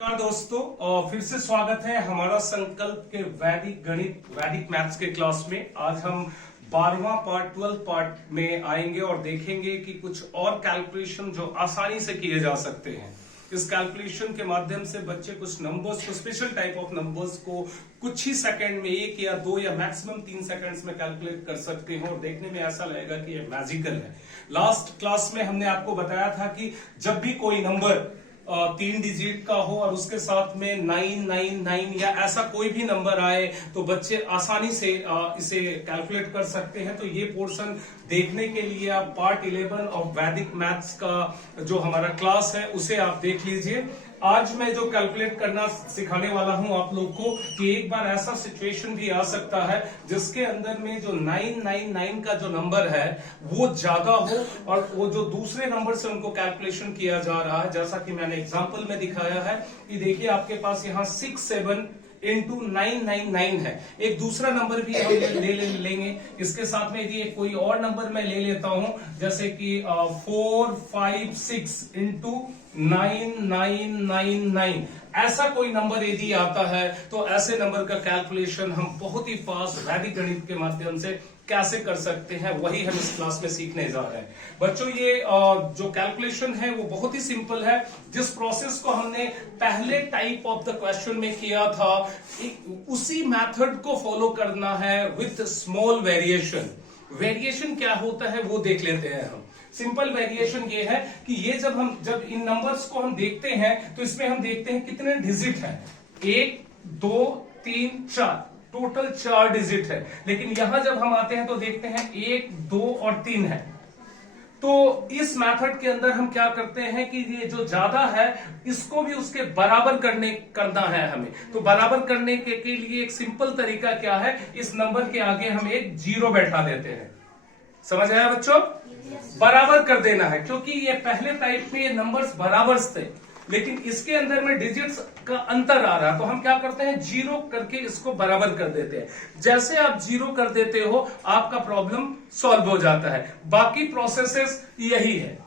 नमस्कार दोस्तों, और फिर से स्वागत है हमारा संकल्प के वैदिक गणित वैदिक मैथ्स के क्लास में। आज हम 12वां पार्ट 12 पार्ट में आएंगे और देखेंगे कि कुछ और कैलकुलेशन जो आसानी से किए जा सकते हैं। इस कैलकुलेशन के माध्यम से बच्चे कुछ नंबर्स को, स्पेशल टाइप ऑफ नंबर्स को कुछ ही सेकंड में, 1 या 2 या मैक्सिमम 3 सेकंड्स में कैलकुलेट कर सकते हैं और देखने में ऐसा लगेगा कि ये मैजिकल है। लास्ट क्लास में हमने आपको बताया था कि जब भी कोई नंबर 3 डिजिट का हो और उसके साथ में 999 या ऐसा कोई भी नंबर आए तो बच्चे आसानी से इसे कैलकुलेट कर सकते हैं। तो ये पोर्शन देखने के लिए आप पार्ट 11 ऑफ वैदिक मैथ्स का जो हमारा क्लास है उसे आप देख लीजिए। आज मैं जो कैलकुलेट करना सिखाने वाला हूं आप लोग को कि एक बार ऐसा सिचुएशन भी आ सकता है जिसके अंदर में जो 999 का जो नंबर है वो ज्यादा हो और वो जो दूसरे नंबर से उनको कैलकुलेशन किया जा रहा है, जैसा कि मैंने एग्जांपल में दिखाया है कि देखिए आपके पास यहाँ 67 into 999 है। एक दूसरा नंबर भी हम लेंगे इसके साथ में। यदि कोई और नंबर मैं ले लेता हूं जैसे कि 456 into 9999, ऐसा कोई नंबर यदि आता है तो ऐसे नंबर का कैलकुलेशन हम बहुत ही फास्ट वैदिक गणित के माध्यम से कैसे कर सकते हैं, वही हम इस क्लास में सीखने जा रहे हैं। बच्चों ये जो कैलकुलेशन है वो बहुत ही सिंपल है। जिस प्रोसेस को हमने पहले टाइप ऑफ द क्वेश्चन में किया था उसी मेथड को फॉलो करना है विथ स्मॉल वेरिएशन। वेरिएशन क्या होता है वो देख लेते हैं हम। सिंपल वेरिएशन ये है कि ये जब इन नंबर्स को हम देखते हैं तो इसमें हम देखते हैं कितने डिजिट है, 1 2 3 4, टोटल 4 डिजिट है। लेकिन यहां जब हम आते हैं तो देखते हैं 1 2 और 3 है। तो इस मेथड के अंदर हम क्या करते हैं कि ये जो ज्यादा है इसको भी उसके बराबर करना है हमें। तो बराबर करने के लिए एक सिंपल तरीका क्या है, इस नंबर के आगे हम एक 0 बैठा देते हैं। समझ आया बच्चों? बराबर कर देना है, क्योंकि ये पहले टाइप में ये नंबर्स बराबर थे लेकिन इसके अंदर में डिजिट्स का अंतर आ रहा है। तो हम क्या करते हैं, 0 करके इसको बराबर कर देते हैं। जैसे आप 0 कर देते हो आपका प्रॉब्लम सॉल्व हो जाता है। बाकी प्रोसेसेस यही है।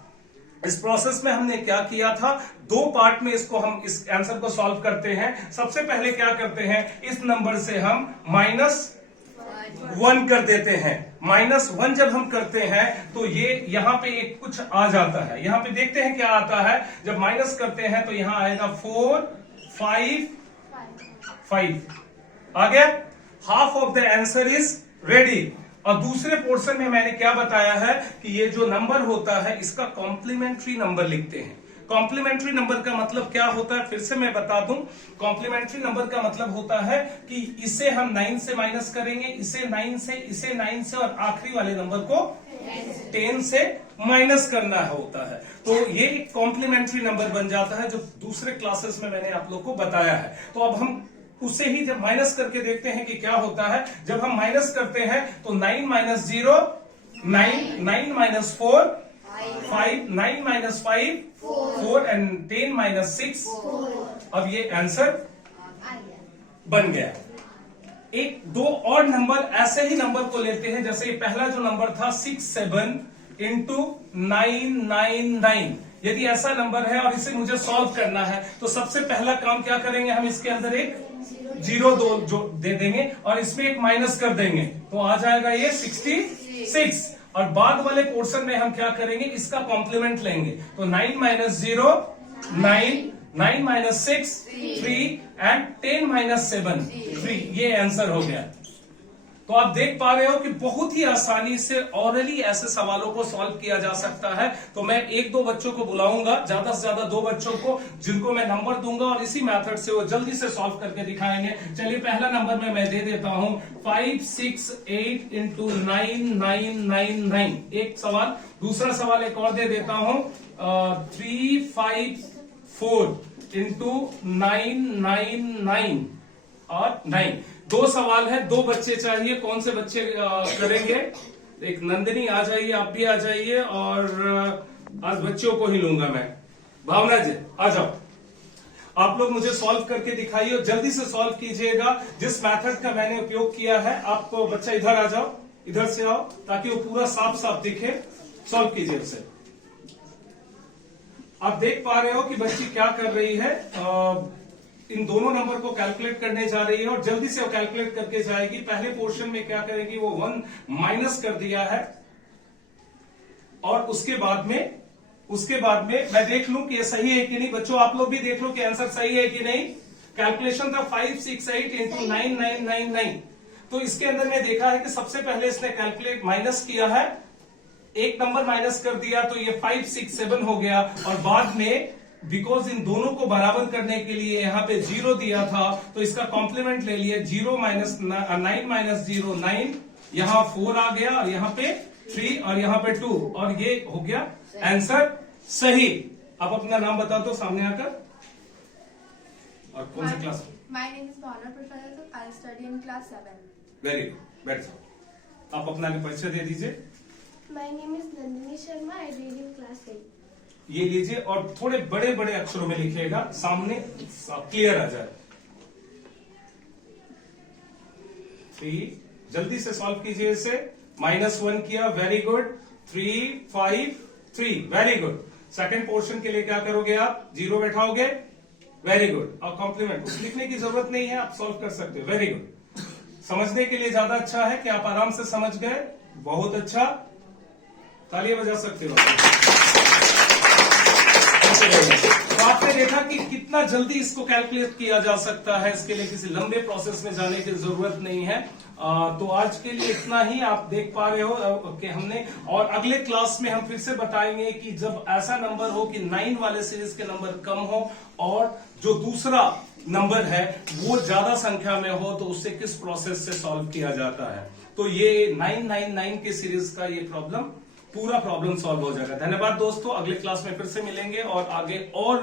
इस प्रोसेस में हमने क्या किया था, 2 पार्ट में इसको हम इस आंसर को सॉल्व करते हैं। सबसे पहले क्या करते हैं, इस नंबर से हम -1 कर देते हैं। -1 जब हम करते हैं तो ये यहां पे एक कुछ आ जाता है। यहां पे देखते हैं क्या आता है। जब माइनस करते हैं तो यहां आएगा 4 5 5 आ गया। Half of the answer is ready. और दूसरे पोर्शन में मैंने क्या बताया है कि ये जो नंबर होता है इसका कॉम्प्लीमेंट्री नंबर लिखते हैं। कॉम्प्लीमेंट्री नंबर का मतलब क्या होता है, फिर से मैं बता दूं। कॉम्प्लीमेंट्री नंबर का मतलब होता है कि इसे हम 9 से माइनस करेंगे, इसे 9 से, इसे 9 से और आखिरी वाले नंबर को 10 से माइनस करना होता है। तो ये एक कॉम्प्लीमेंट्री नंबर बन जाता है जो दूसरे क्लासेस में मैंने आप लोग को बताया है। तो अब हम उसे ही जब माइनस करके देखते हैं कि क्या होता है। जब हम माइनस करते हैं तो 9 - 0 9, 9 - 4 5, 9 - 5 4 एंड 10 - 6। अब ये आंसर बन गया। एक 2 और नंबर ऐसे ही नंबर को लेते हैं। जैसे पहला जो नंबर था 67 into 999। यदि ऐसा नंबर है और इसे मुझे सॉल्व करना है तो सबसे पहला काम क्या करेंगे, हम इसके अंदर एक 0 जो दे देंगे और इसमें एक माइनस कर देंगे तो आ जाएगा ये 66। और बाद वाले पोर्शन में हम क्या करेंगे, इसका कॉम्प्लीमेंट लेंगे। तो 9 - 0 9, 9 - 6 3 एंड 10 - 7 3। ये आंसर हो गया। तो आप देख पा रहे हो कि बहुत ही आसानी से ऑरली ऐसे सवालों को सॉल्व किया जा सकता है। तो मैं 1-2 बच्चों को बुलाऊंगा, ज्यादा से ज्यादा 2 बच्चों को, जिनको मैं नंबर दूंगा और इसी मेथड से वो जल्दी से सॉल्व करके दिखाएंगे। चलिए पहला नंबर मैं दे देता हूं 568 into 9999, एक सवाल। दूसरा सवाल एक और दे देता हूं 354 into 999 और 9। 2 सवाल है, 2 बच्चे चाहिए। कौन से बच्चे करेंगे? एक नंदिनी आ जाइए, आप भी आ जाइए। और आज बच्चों को ही लूंगा मैं। भावना जी आ जाओ, आप लोग मुझे सॉल्व करके दिखाइए और जल्दी से सॉल्व कीजिएगा जिस मेथड का मैंने उपयोग किया है। आपको बच्चा इधर आ जाओ, इधर से आओ ताकि वो पूरा साफ साफ दिखे। सॉल्व कीजिए उसे। आप देख पा रहे हो कि बच्ची क्या कर रही है। इन दोनों नंबर को कैलकुलेट करने जा रही है और जल्दी से वो कैलकुलेट करके जाएगी। पहले पोर्शन में क्या करेगी, वो 1 माइनस कर दिया है और उसके बाद में मैं देख लूं कि ये सही है कि नहीं। बच्चों आप लोग भी देख लो कि आंसर सही है कि नहीं। कैलकुलेशन था 568 इंटू 9999। तो इसके अंदर मैं देखा है कि सबसे पहले इसने कैलकुलेट माइनस किया है, एक नंबर माइनस कर दिया तो ये 567 हो गया और बाद में बिकॉज इन दोनों को बराबर करने के लिए यहाँ पे 0 दिया था तो इसका कॉम्प्लीमेंट ले लिया। 0 माइनस 9 माइनस 0 9, यहाँ 4 आ गया और यहाँ पे 3 और यहाँ पे 2 और ये हो गया आंसर सही। अब अपना नाम बता दो सामने आकर और कौन सी class. My name is Bhavna Prasad. I study in class 7. Very good, बैठ जाओ। आप अपना परिचय दे दीजिए। My name is Nandini Sharma. I read in class 8. ये लीजिए और थोड़े बड़े बड़े अक्षरों में लिखिएगा, सामने क्लियर आ जाए। 3, जल्दी से सॉल्व कीजिए इसे। -1 किया, very good. 3 5 3, very good. Second portion के लिए क्या करोगे आप, 0 बैठाओगे, वेरी गुड। और कॉम्प्लीमेंट कुछ लिखने की जरूरत नहीं है, आप सॉल्व कर सकते हो, वेरी गुड। समझने के लिए ज्यादा अच्छा है कि आप आराम से समझ गए, बहुत अच्छा, तालियां बजा सकते हो। तो आपने देखा कि कितना जल्दी इसको कैलकुलेट किया जा सकता है, इसके लिए किसी लंबे प्रोसेस में जाने की जरूरत नहीं है। तो आज के लिए इतना ही। आप देख पा रहे हो कि हमने, और अगले क्लास में हम फिर से बताएंगे कि जब ऐसा नंबर हो कि 9 वाले सीरीज के नंबर कम हो और जो दूसरा नंबर है वो ज्यादा संख्या में हो तो उससे किस प्रोसेस से सॉल्व किया जाता है। तो ये 999 के सीरीज का ये पूरा प्रॉब्लम सॉल्व हो जाएगा। धन्यवाद दोस्तों, अगले क्लास में फिर से मिलेंगे और आगे और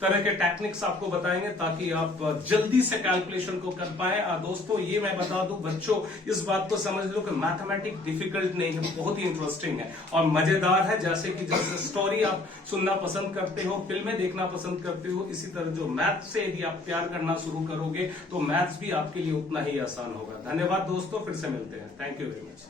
तरह के टेक्निक्स आपको बताएंगे ताकि आप जल्दी से कैलकुलेशन को कर पाए। दोस्तों ये मैं बता दूं, बच्चों इस बात को समझ लो कि मैथमेटिक्स डिफिकल्ट नहीं है, बहुत ही इंटरेस्टिंग है और मजेदार है। जैसे कि जैसे स्टोरी आप सुनना पसंद करते हो, फिल्में देखना पसंद करते हो, इसी तरह जो मैथ से यदि आप प्यार करना शुरू करोगे तो मैथ्स भी आपके लिए उतना ही आसान होगा। धन्यवाद दोस्तों, फिर से मिलते हैं। Thank you very much.